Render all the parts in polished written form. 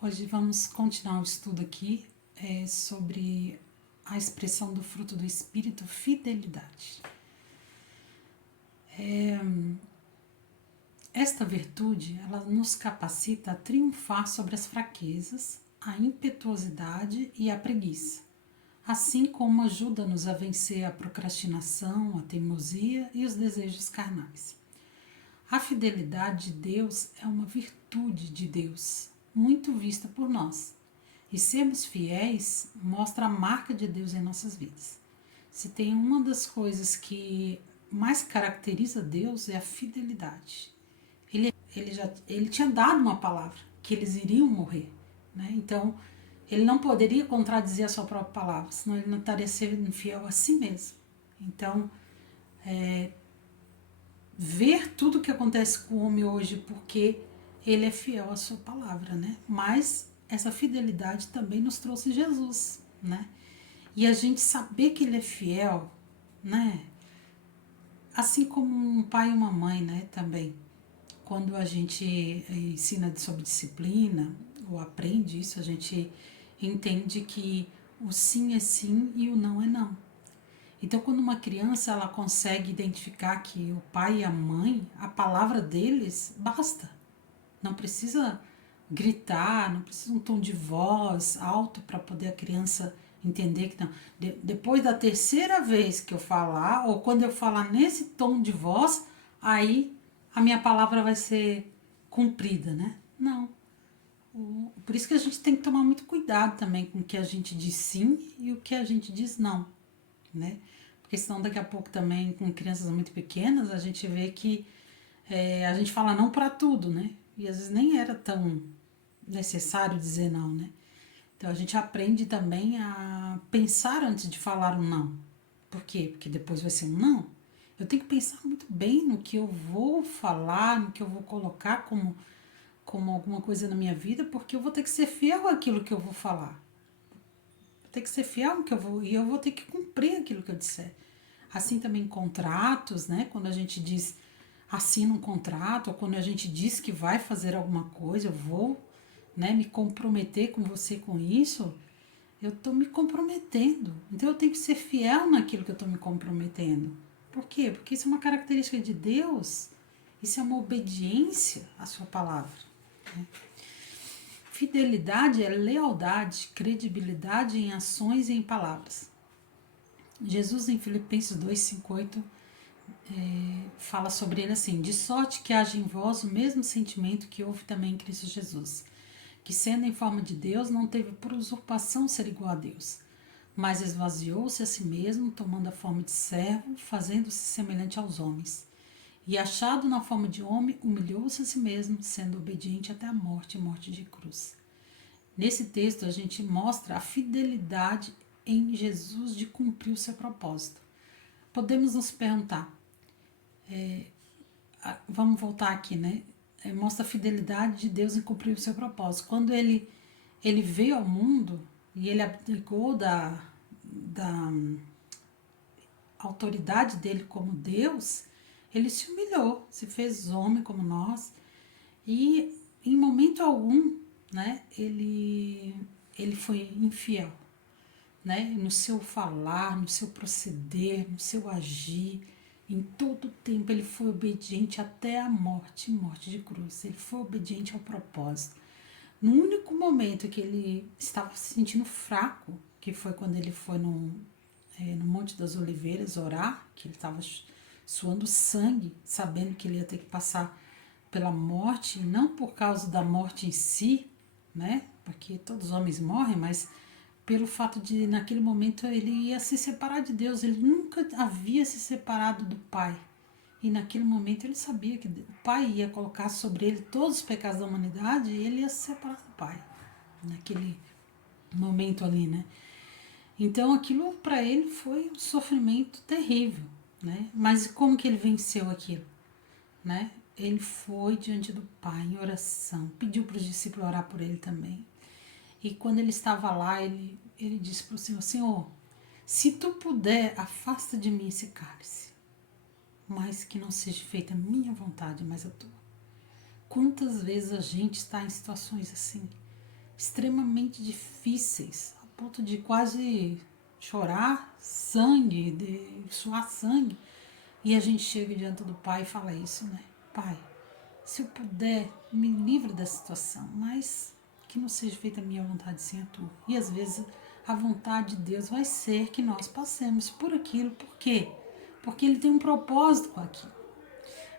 Hoje vamos continuar o estudo aqui sobre a expressão do fruto do Espírito, fidelidade. Esta virtude, ela nos capacita a triunfar sobre as fraquezas, a impetuosidade e a preguiça, assim como ajuda-nos a vencer a procrastinação, a teimosia e os desejos carnais. A fidelidade de Deus é uma virtude de Deus, muito vista por nós. E sermos fiéis mostra a marca de Deus em nossas vidas. Se tem uma das coisas que mais caracteriza Deus é a fidelidade. Ele tinha dado uma palavra, que eles iriam morrer. Né? Então, ele não poderia contradizer a sua própria palavra, senão ele não estaria sendo fiel a si mesmo. Então, ver tudo o que acontece com o homem hoje porque ele é fiel à sua palavra, né? Mas essa fidelidade também nos trouxe Jesus, né? E a gente saber que ele é fiel, né? Assim como um pai e uma mãe, né? Também. Quando a gente ensina sobre disciplina ou aprende isso, a gente entende que o sim é sim e o não é não. Então, quando uma criança ela consegue identificar que o pai e a mãe, a palavra deles basta. Não precisa gritar, não precisa um tom de voz alto para poder a criança entender que não. Depois da terceira vez que eu falar, ou quando eu falar nesse tom de voz, aí a minha palavra vai ser cumprida, né? Não. Por isso que a gente tem que tomar muito cuidado também com o que a gente diz sim e o que a gente diz não, né? Porque senão daqui a pouco também com crianças muito pequenas a gente vê que a gente fala não para tudo, né? E às vezes nem era tão necessário dizer não, né? Então a gente aprende também a pensar antes de falar um não. Por quê? Porque depois vai ser um não. Eu tenho que pensar muito bem no que eu vou falar, no que eu vou colocar como alguma coisa na minha vida, porque eu vou ter que ser fiel àquilo que eu vou falar. Vou ter que ser fiel no que eu vou, e eu vou ter que cumprir aquilo que eu disser. Assim também contratos, né? Quando a gente diz assina um contrato, ou quando a gente diz que vai fazer alguma coisa, eu vou, né, me comprometer com você com isso, eu estou me comprometendo. Então eu tenho que ser fiel naquilo que eu estou me comprometendo. Por quê? Porque isso é uma característica de Deus. Isso é uma obediência à sua palavra. Né? Fidelidade é lealdade, credibilidade em ações e em palavras. Jesus, em Filipenses 2, 5, 8, fala sobre ele assim: de sorte que haja em vós o mesmo sentimento que houve também em Cristo Jesus, que sendo em forma de Deus, não teve por usurpação ser igual a Deus, mas esvaziou-se a si mesmo, tomando a forma de servo, fazendo-se semelhante aos homens. E achado na forma de homem, humilhou-se a si mesmo, sendo obediente até a morte e morte de cruz. Nesse texto a gente mostra a fidelidade em Jesus de cumprir o seu propósito. Podemos nos perguntar, vamos voltar aqui, né? Mostra a fidelidade de Deus em cumprir o seu propósito. Quando ele veio ao mundo e ele abdicou da autoridade dele como Deus, ele se humilhou, se fez homem como nós e em momento algum, né, ele foi infiel, né, no seu falar, no seu proceder, no seu agir, em todo o tempo ele foi obediente até a morte, morte de cruz. Ele foi obediente ao propósito. No único momento que ele estava se sentindo fraco, que foi quando ele foi no Monte das Oliveiras orar, que ele estava suando sangue, sabendo que ele ia ter que passar pela morte, não por causa da morte em si, né? Porque todos os homens morrem, mas pelo fato de naquele momento ele ia se separar de Deus, ele nunca havia se separado do Pai. E naquele momento ele sabia que o Pai ia colocar sobre ele todos os pecados da humanidade e ele ia se separar do Pai. Naquele momento ali, né? Então aquilo para ele foi um sofrimento terrível, né? Mas como que ele venceu aquilo, né? Ele foi diante do Pai em oração, pediu para os discípulos orar por ele também. E quando ele estava lá, ele disse para o Senhor: Senhor, se tu puder, afasta de mim esse cálice, mas que não seja feita a minha vontade, mas a tua. Quantas vezes a gente está em situações assim, extremamente difíceis, a ponto de quase chorar sangue, de suar sangue. E a gente chega diante do Pai e fala isso, né? Pai, se eu puder, me livre da situação, mas que não seja feita a minha vontade sem a tua. E às vezes a vontade de Deus vai ser que nós passemos por aquilo. Por quê? Porque Ele tem um propósito com aquilo.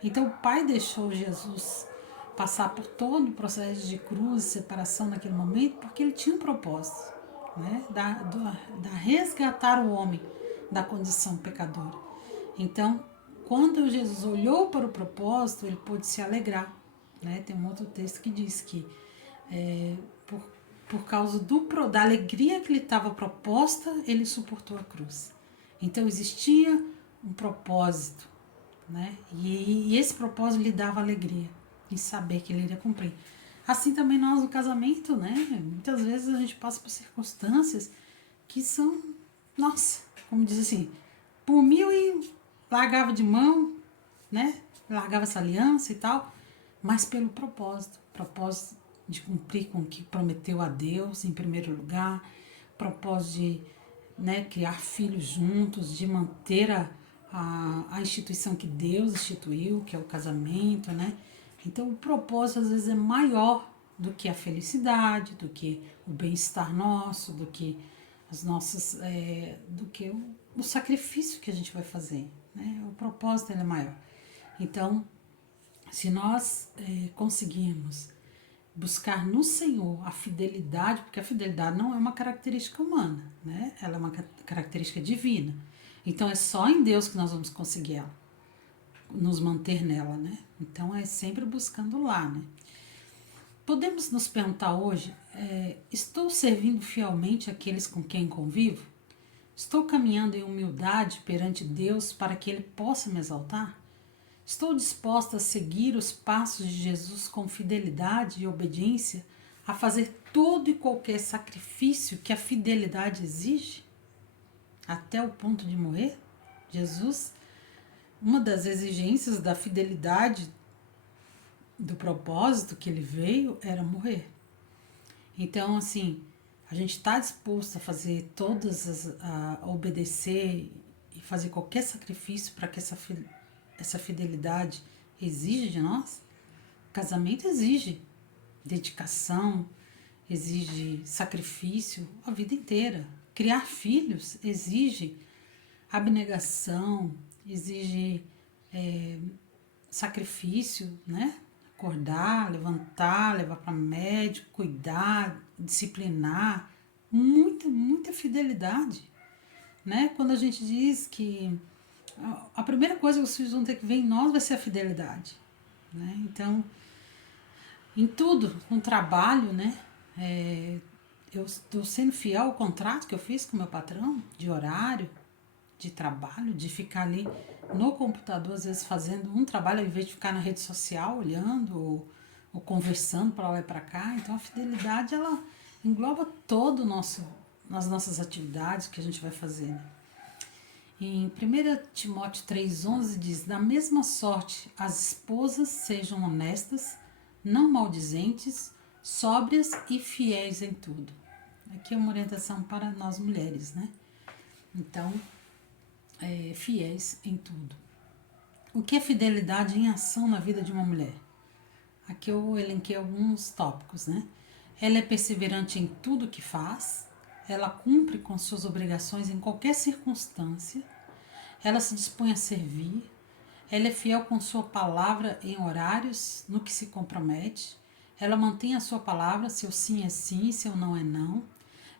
Então o Pai deixou Jesus passar por todo o processo de cruz, separação naquele momento, porque Ele tinha um propósito, né? Da resgatar o homem da condição pecadora. Então, quando Jesus olhou para o propósito, ele pôde se alegrar, né? Tem um outro texto que diz que por, por causa da alegria que lhe estava proposta, ele suportou a cruz. Então existia um propósito, né? E esse propósito lhe dava alegria em saber que ele iria cumprir. Assim também nós no casamento, né? Muitas vezes a gente passa por circunstâncias que são, nossa, como diz assim, por mil e largava de mão, né? Largava essa aliança e tal, mas pelo propósito de cumprir com o que prometeu a Deus em primeiro lugar, propósito de, né, criar filhos juntos, de manter a instituição que Deus instituiu, que é o casamento, né? Então o propósito às vezes é maior do que a felicidade, do que o bem-estar nosso, do que as nossas, do que o sacrifício que a gente vai fazer, né? O propósito ele é maior. Então, se nós conseguirmos buscar no Senhor a fidelidade, porque a fidelidade não é uma característica humana, né? Ela é uma característica divina. Então é só em Deus que nós vamos conseguir ela, nos manter nela, né? Então é sempre buscando lá, né? Podemos nos perguntar hoje, estou servindo fielmente aqueles com quem convivo? Estou caminhando em humildade perante Deus para que Ele possa me exaltar? Estou disposta a seguir os passos de Jesus com fidelidade e obediência, a fazer todo e qualquer sacrifício que a fidelidade exige, até o ponto de morrer? Jesus, uma das exigências da fidelidade, do propósito que ele veio, era morrer. Então, assim, a gente está disposto a fazer a obedecer e fazer qualquer sacrifício para que essa fidelidade exige de nós? O casamento exige dedicação, exige sacrifício a vida inteira. Criar filhos exige abnegação, exige sacrifício, né? Acordar, levantar, levar para médico, cuidar, disciplinar, muita fidelidade, né? Quando a gente diz que a primeira coisa que os filhos vão ter que ver em nós vai ser a fidelidade, né? Então, em tudo, no trabalho, né? Eu estou sendo fiel ao contrato que eu fiz com meu patrão, de horário, de trabalho, de ficar ali no computador, às vezes fazendo um trabalho, ao invés de ficar na rede social, olhando ou conversando para lá e para cá. Então, a fidelidade, ela engloba todo o nas nossas atividades que a gente vai fazer, né? Em 1 Timóteo 3,11 diz: da mesma sorte, as esposas sejam honestas, não maldizentes, sóbrias e fiéis em tudo. Aqui é uma orientação para nós mulheres, né? Então, fiéis em tudo. O que é fidelidade em ação na vida de uma mulher? Aqui eu elenquei alguns tópicos, né? Ela é perseverante em tudo que faz, ela cumpre com suas obrigações em qualquer circunstância, ela se dispõe a servir, ela é fiel com sua palavra em horários no que se compromete, ela mantém a sua palavra, seu sim é sim, seu não é não,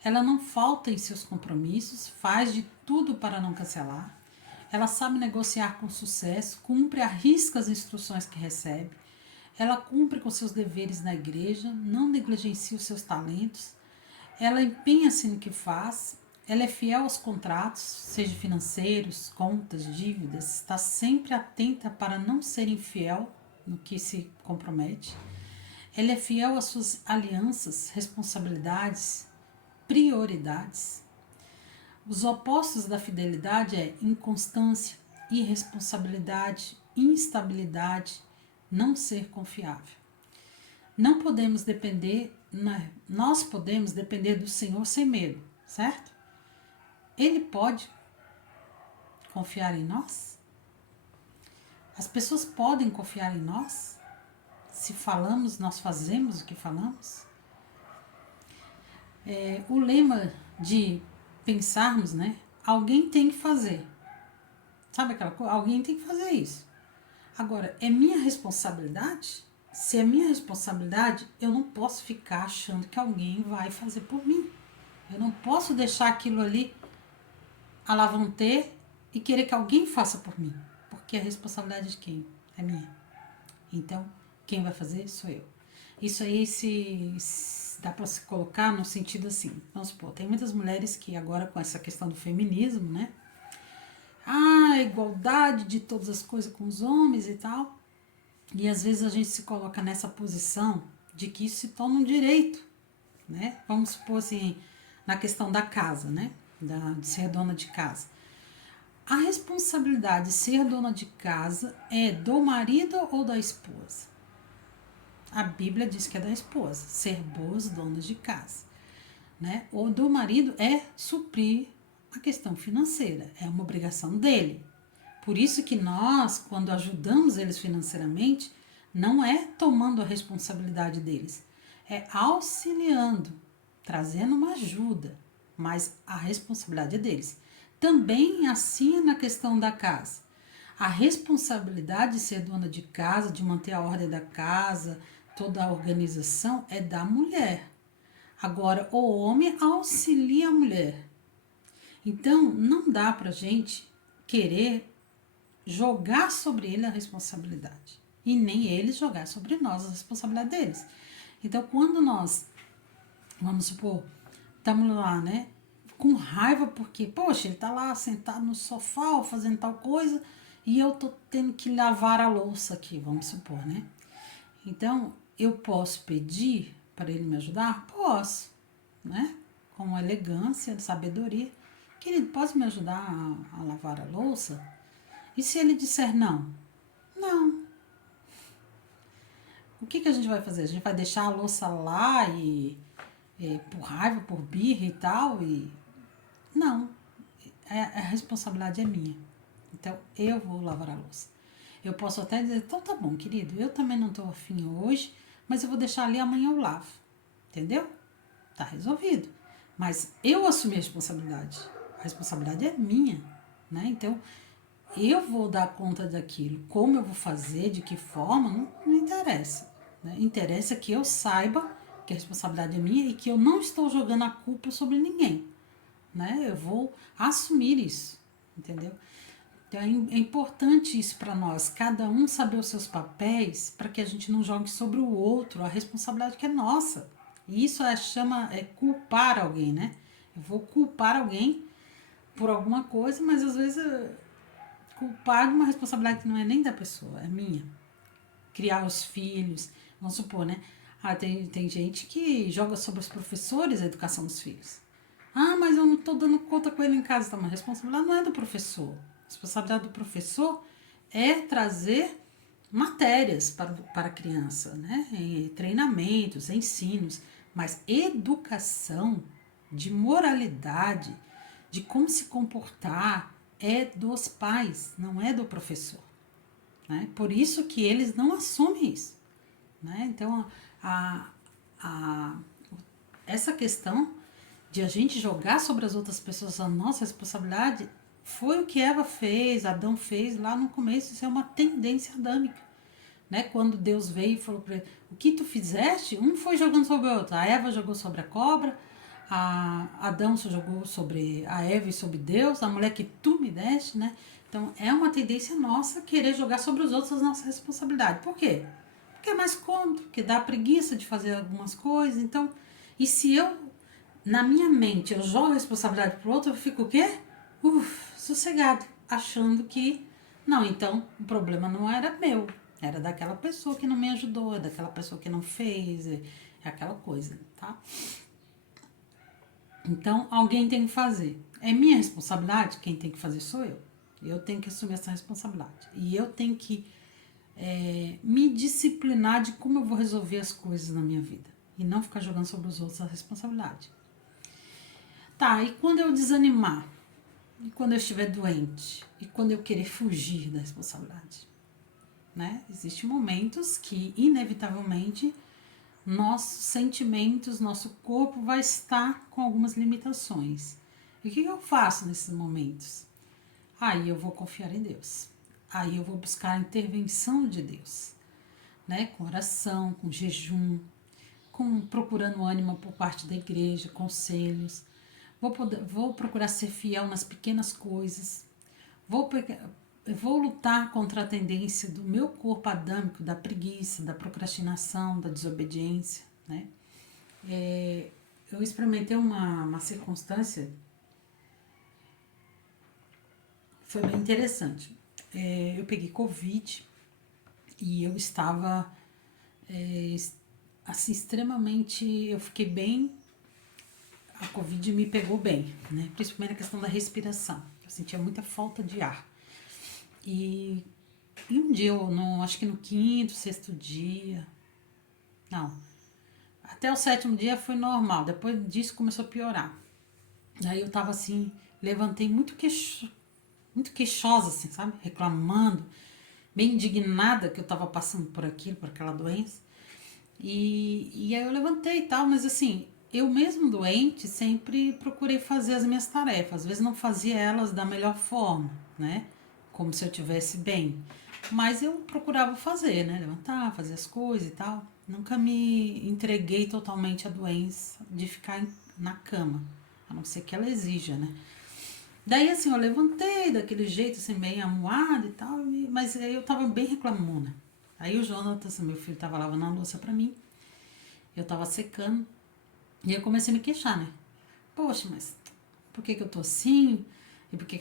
ela não falta em seus compromissos, faz de tudo para não cancelar, ela sabe negociar com sucesso, cumpre à risca as instruções que recebe, ela cumpre com seus deveres na igreja, não negligencia os seus talentos, ela empenha-se no que faz, ela é fiel aos contratos, seja financeiros, contas, dívidas, está sempre atenta para não ser infiel no que se compromete. Ela é fiel às suas alianças, responsabilidades, prioridades. Os opostos da fidelidade é inconstância, irresponsabilidade, instabilidade, não ser confiável. Não podemos depender né, nós podemos depender do Senhor sem medo, certo? Ele pode confiar em nós? As pessoas podem confiar em nós? Se falamos, nós fazemos o que falamos? O lema de pensarmos, né? Alguém tem que fazer. Sabe aquela coisa? Alguém tem que fazer isso. Agora, é minha responsabilidade? Se é minha responsabilidade, eu não posso ficar achando que alguém vai fazer por mim. Eu não posso deixar aquilo ali à la vontade e querer que alguém faça por mim. Porque a responsabilidade de quem? É minha. Então, quem vai fazer sou eu. Isso aí se dá para se colocar no sentido assim. Vamos supor, tem muitas mulheres que agora com essa questão do feminismo, né? A igualdade de todas as coisas com os homens e tal. E às vezes a gente se coloca nessa posição de que isso se torna um direito, né? Vamos supor assim, na questão da casa, né? De ser dona de casa. A responsabilidade de ser dona de casa é do marido ou da esposa? A Bíblia diz que é da esposa, ser boas donas de casa, né? O do marido é suprir a questão financeira, é uma obrigação dele. Por isso que nós, quando ajudamos eles financeiramente, não é tomando a responsabilidade deles, é auxiliando, trazendo uma ajuda, mas a responsabilidade é deles. Também assim é na questão da casa. A responsabilidade de ser dona de casa, de manter a ordem da casa, toda a organização é da mulher. Agora, o homem auxilia a mulher. Então, não dá pra gente querer jogar sobre ele a responsabilidade. E nem eles jogar sobre nós a responsabilidade deles. Então, quando nós, vamos supor, estamos lá, né? Com raiva porque, poxa, ele tá lá sentado no sofá fazendo tal coisa e eu tô tendo que lavar a louça aqui, vamos supor, né? Então, eu posso pedir para ele me ajudar? Posso, né? Com elegância, sabedoria. Querido, pode me ajudar a lavar a louça? E se ele disser não? Não. O que a gente vai fazer? A gente vai deixar a louça lá por raiva, por birra e tal? Não. A responsabilidade é minha. Então, eu vou lavar a louça. Eu posso até dizer, então tá bom, querido, eu também não tô afim hoje, mas eu vou deixar ali, amanhã eu lavo. Entendeu? Tá resolvido. Mas eu assumi a responsabilidade. A responsabilidade é minha, né? Então, eu vou dar conta daquilo. Como eu vou fazer, de que forma, não interessa. Né? Interessa que eu saiba que a responsabilidade é minha e que eu não estou jogando a culpa sobre ninguém. Né? Eu vou assumir isso, entendeu? Então é importante isso para nós, cada um saber os seus papéis para que a gente não jogue sobre o outro a responsabilidade que é nossa. E isso é culpar alguém, né? Eu vou culpar alguém por alguma coisa, mas às vezes culpar de uma responsabilidade que não é nem da pessoa, é minha. Criar os filhos, vamos supor, né? Tem gente que joga sobre os professores a educação dos filhos. Ah, mas eu não estou dando conta com ele em casa. Tá, mas a responsabilidade não é do professor. A responsabilidade do professor é trazer matérias para a criança, né? Treinamentos, ensinos, mas educação de moralidade, de como se comportar, é dos pais, não é do professor. Né? Por isso que eles não assumem isso. Né? Então, a, essa questão de a gente jogar sobre as outras pessoas a nossa responsabilidade foi o que Eva fez, Adão fez lá no começo. Isso é uma tendência adâmica. Né? Quando Deus veio e falou para ele, o que tu fizeste, um foi jogando sobre o outro. A Eva jogou sobre a cobra, a Adão jogou sobre a Eva e sobre Deus, a mulher que tu me deste, né? Então é uma tendência nossa querer jogar sobre os outros as nossas responsabilidades. Por quê? Porque é mais cômodo, porque dá preguiça de fazer algumas coisas. Então, e se eu, na minha mente, eu jogo a responsabilidade pro outro, eu fico o quê? Sossegado, achando que, não, então o problema não era meu, era daquela pessoa que não me ajudou, é daquela pessoa que não fez, é aquela coisa, tá? Então, alguém tem que fazer. É minha responsabilidade? Quem tem que fazer sou eu. Eu tenho que assumir essa responsabilidade. E eu tenho que me disciplinar de como eu vou resolver as coisas na minha vida. e não ficar jogando sobre os outros a responsabilidade. Tá, e quando eu desanimar? E quando eu estiver doente? E quando eu querer fugir da responsabilidade? Né? Existem momentos que, inevitavelmente, nossos sentimentos, nosso corpo vai estar com algumas limitações. E o que eu faço nesses momentos? Aí eu vou confiar em Deus. Aí eu vou buscar a intervenção de Deus, né? Com oração, com jejum, procurando ânimo por parte da igreja, conselhos. Vou procurar ser fiel nas pequenas coisas. Vou lutar contra a tendência do meu corpo adâmico, da preguiça, da procrastinação, da desobediência, né? Eu experimentei uma circunstância, foi bem interessante. Eu peguei Covid e eu estava assim, extremamente, eu fiquei bem, a Covid me pegou bem, né? Principalmente a questão da respiração. Eu sentia muita falta de ar. E um dia, acho que no quinto, sexto dia, não, até o sétimo dia foi normal, depois disso começou a piorar. Aí eu tava assim, levantei muito queixosa, assim, sabe? Reclamando, bem indignada que eu tava passando por aquilo, por aquela doença. E aí eu levantei e tal, mas assim, eu mesmo doente sempre procurei fazer as minhas tarefas. Às vezes não fazia elas da melhor forma, né? Como se eu tivesse bem. Mas eu procurava fazer, né? Levantar, fazer as coisas e tal. Nunca me entreguei totalmente à doença de ficar na cama, a não ser que ela exija, né? Daí assim, eu levantei daquele jeito, assim, bem amuado e tal, mas aí eu tava bem reclamona. Aí o Jonatas, meu filho, tava lavando a louça pra mim, eu tava secando, e eu comecei a me queixar, né? Poxa, mas por que eu tô assim? E por que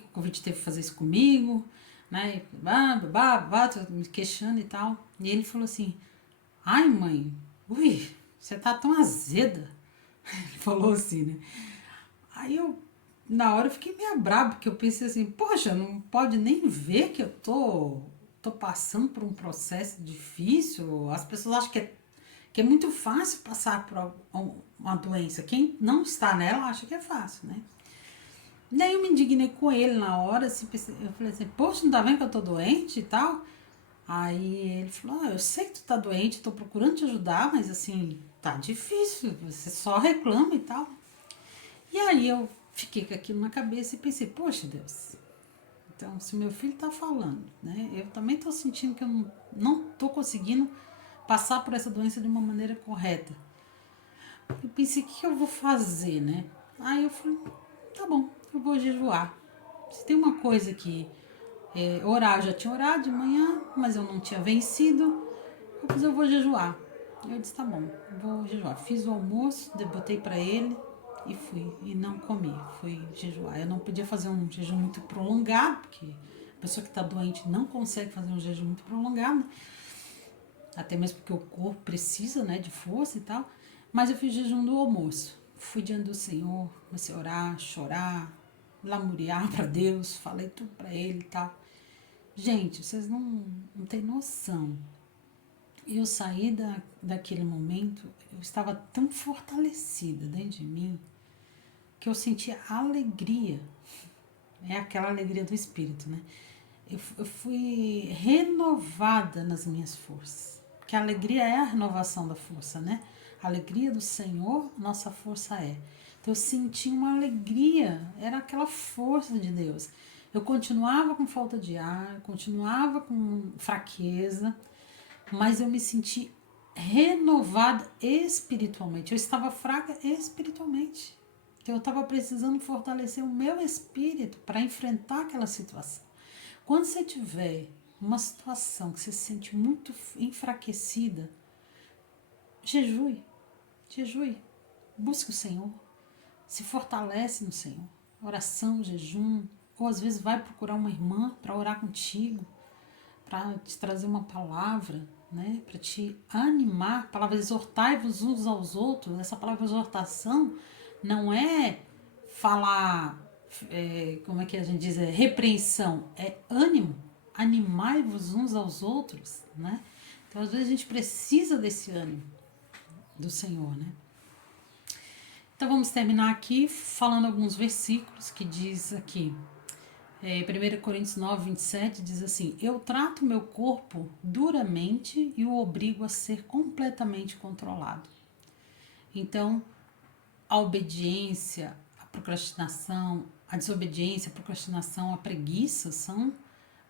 o Covid teve que fazer isso comigo? Né? Tô me queixando e tal. E ele falou assim, ai mãe, ui, você tá tão azeda. Ele falou assim, né? Aí eu, na hora eu fiquei meio brava, porque eu pensei assim, poxa, não pode nem ver que eu tô passando por um processo difícil. As pessoas acham que é muito fácil passar por uma doença. Quem não está nela acha que é fácil, né? Daí eu me indignei com ele na hora, assim, eu falei assim, poxa, não tá vendo que eu tô doente e tal? Aí ele falou, eu sei que tu tá doente, tô procurando te ajudar, mas assim, tá difícil, você só reclama e tal. E aí eu fiquei com aquilo na cabeça e pensei, poxa Deus, então se meu filho tá falando, né, eu também tô sentindo que eu não tô conseguindo passar por essa doença de uma maneira correta. Eu pensei, o que eu vou fazer, né? Aí eu falei, tá bom, eu vou jejuar. Se tem uma coisa que orar, eu já tinha orado de manhã, mas eu não tinha vencido, eu vou jejuar. Eu disse, tá bom, eu vou jejuar. Fiz o almoço, botei pra ele e fui. E não comi, fui jejuar. Eu não podia fazer um jejum muito prolongado, porque a pessoa que está doente não consegue fazer um jejum muito prolongado, até mesmo porque o corpo precisa, né, de força e tal. Mas eu fiz jejum do almoço. Fui diante do Senhor, comecei a orar, chorar, lamuriar para Deus, falei tudo para Ele e tal. Gente, vocês não têm noção. Eu saí daquele momento, eu estava tão fortalecida dentro de mim, que eu sentia alegria. É aquela alegria do espírito, né? Eu fui renovada nas minhas forças. Porque a alegria é a renovação da força, né? A alegria do Senhor, nossa força é. Então eu senti uma alegria, era aquela força de Deus. Eu continuava com falta de ar, continuava com fraqueza, mas eu me senti renovada espiritualmente. Eu estava fraca espiritualmente. Então eu estava precisando fortalecer o meu espírito para enfrentar aquela situação. Quando você tiver uma situação que você se sente muito enfraquecida, jejue, jejue, busque o Senhor, se fortalece no Senhor. Oração, jejum, ou às vezes vai procurar uma irmã para orar contigo, para te trazer uma palavra, né, para te animar. A palavra exortai-vos uns aos outros. Essa palavra exortação não é falar, como é que a gente diz, repreensão, é ânimo. Animai-vos uns aos outros, né? Então às vezes a gente precisa desse ânimo. do Senhor, né? Então vamos terminar aqui falando alguns versículos que diz aqui. 1 Coríntios 9, 27 diz assim: eu trato meu corpo duramente e o obrigo a ser completamente controlado. Então, a obediência, a procrastinação, a desobediência, a procrastinação, a preguiça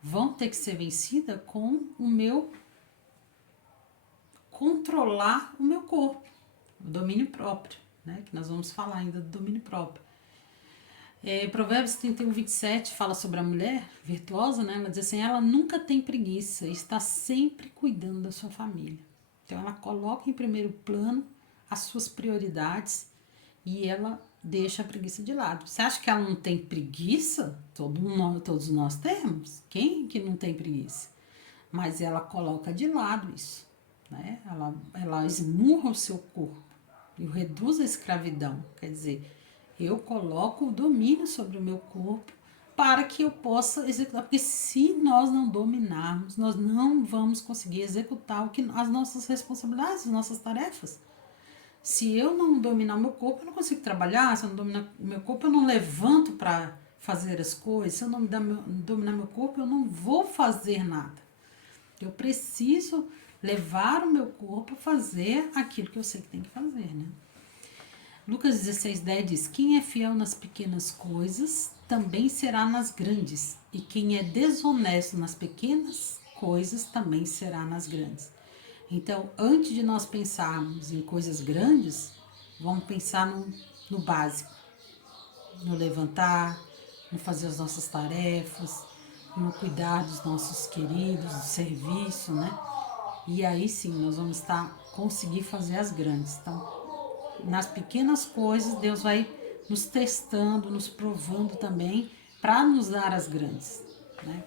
vão ter que ser vencidas com o meu controlar o meu corpo, o domínio próprio, né? Que nós vamos falar ainda do domínio próprio. Provérbios 31, 27 fala sobre a mulher virtuosa, né? Ela diz assim: ela nunca tem preguiça, está sempre cuidando da sua família. Então ela coloca em primeiro plano as suas prioridades e ela deixa a preguiça de lado. Você acha que ela não tem preguiça? Todos nós temos. Quem que não tem preguiça? Mas ela coloca de lado isso, né? Ela esmurra o seu corpo e o reduz à escravidão. Quer dizer, eu coloco o domínio sobre o meu corpo para que eu possa executar. Porque se nós não dominarmos, nós não vamos conseguir executar as nossas responsabilidades, as nossas tarefas. Se eu não dominar o meu corpo, eu não consigo trabalhar. Se eu não dominar o meu corpo, eu não levanto para fazer as coisas. Se eu não dominar meu corpo, eu não vou fazer nada. Eu preciso levar o meu corpo a fazer aquilo que eu sei que tem que fazer, né? Lucas 16:10 diz: quem é fiel nas pequenas coisas, também será nas grandes. E quem é desonesto nas pequenas coisas, também será nas grandes. Então, antes de nós pensarmos em coisas grandes, vamos pensar no básico, no levantar, no fazer as nossas tarefas, no cuidar dos nossos queridos, do serviço, né? E aí sim, nós vamos conseguir fazer as grandes. Então, nas pequenas coisas, Deus vai nos testando, nos provando também, para nos dar as grandes, né?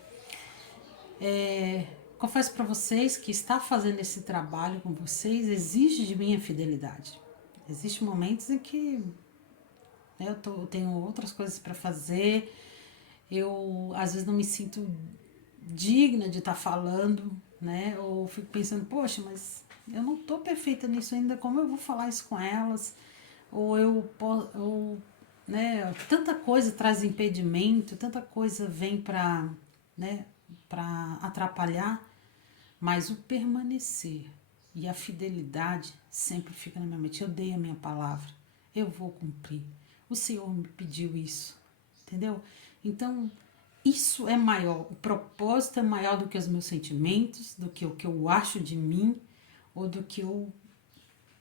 Confesso para vocês que estar fazendo esse trabalho com vocês exige de mim a fidelidade. Existem momentos em que, né, eu tenho outras coisas para fazer, eu às vezes não me sinto digna de estar falando, né? Ou fico pensando, poxa, mas eu não estou perfeita nisso ainda, como eu vou falar isso com elas? Né, tanta coisa traz impedimento, tanta coisa vem para, né, para atrapalhar, mas o permanecer e a fidelidade sempre fica na minha mente. Eu dei a minha palavra, eu vou cumprir. O Senhor me pediu isso, entendeu? Então, isso é maior, o propósito é maior do que os meus sentimentos, do que o que eu acho de mim, ou do que eu,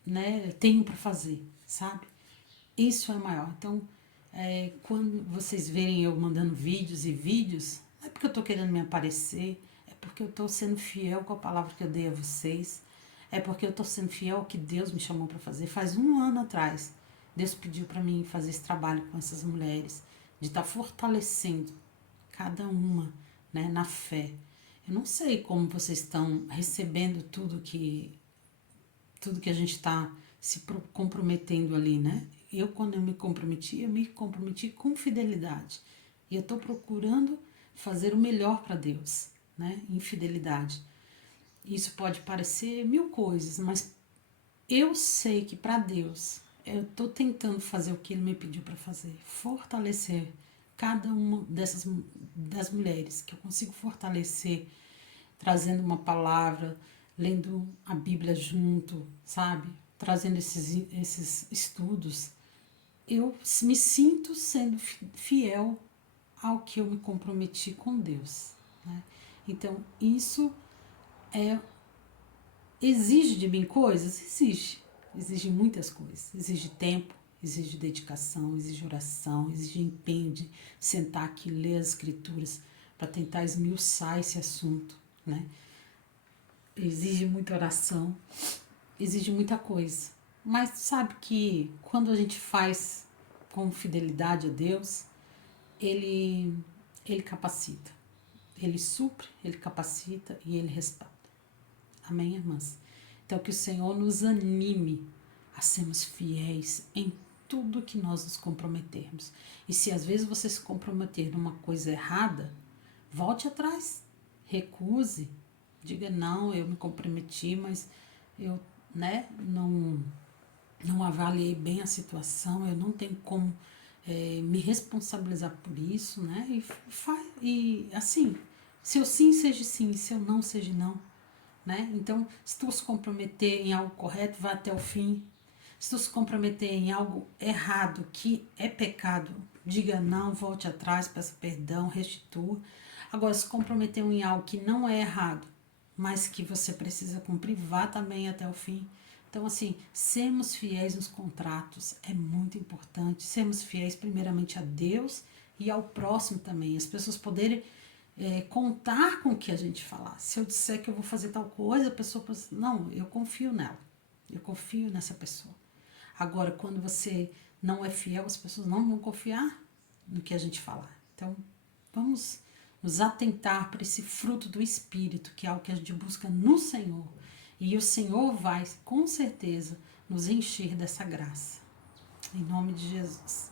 né, tenho para fazer, sabe? Isso é maior. Então, quando vocês verem eu mandando vídeos e vídeos, não é porque eu estou querendo me aparecer, é porque eu estou sendo fiel com a palavra que eu dei a vocês, é porque eu estou sendo fiel ao que Deus me chamou para fazer. Faz 1 ano atrás, Deus pediu para mim fazer esse trabalho com essas mulheres, de estar fortalecendo cada uma, né, na fé. Eu não sei como vocês estão recebendo tudo que a gente está se comprometendo ali, né? Quando eu me comprometi com fidelidade. E eu estou procurando fazer o melhor para Deus, né? Em fidelidade. Isso pode parecer 1000 coisas, mas eu sei que para Deus, eu estou tentando fazer o que Ele me pediu para fazer. Fortalecer cada uma das mulheres, que eu consigo fortalecer trazendo uma palavra, lendo a Bíblia junto, sabe? Trazendo esses estudos. Eu me sinto sendo fiel ao que eu me comprometi com Deus, né? Então, isso exige de mim coisas? Exige muitas coisas. Exige tempo, exige dedicação, exige oração, exige empenho de sentar aqui e ler as escrituras para tentar esmiuçar esse assunto, né? Exige muita oração, exige muita coisa. Mas sabe que quando a gente faz com fidelidade a Deus, Ele capacita. Ele supre, Ele capacita e Ele respalda. Amém, irmãs? Então que o Senhor nos anime a sermos fiéis em tudo que nós nos comprometermos. E se às vezes você se comprometer numa coisa errada, volte atrás, recuse, diga não, eu me comprometi, mas eu, né, não avaliei bem a situação, eu não tenho como me responsabilizar por isso, né? E assim, se eu sim seja sim, se eu não seja não, né? Então, se tu se comprometer em algo correto, vá até o fim. Se tu se comprometer em algo errado, que é pecado, diga não, volte atrás, peça perdão, restitua. Agora, se comprometer em algo que não é errado, mas que você precisa cumprir, vá também até o fim. Então, assim, sermos fiéis nos contratos é muito importante. Sermos fiéis primeiramente a Deus e ao próximo também. As pessoas poderem contar com o que a gente falar. Se eu disser que eu vou fazer tal coisa, a pessoa pensa, não, eu confio nela. Eu confio nessa pessoa. Agora, quando você não é fiel, as pessoas não vão confiar no que a gente falar. Então, vamos nos atentar para esse fruto do Espírito, que é algo que a gente busca no Senhor. E o Senhor vai, com certeza, nos encher dessa graça. Em nome de Jesus.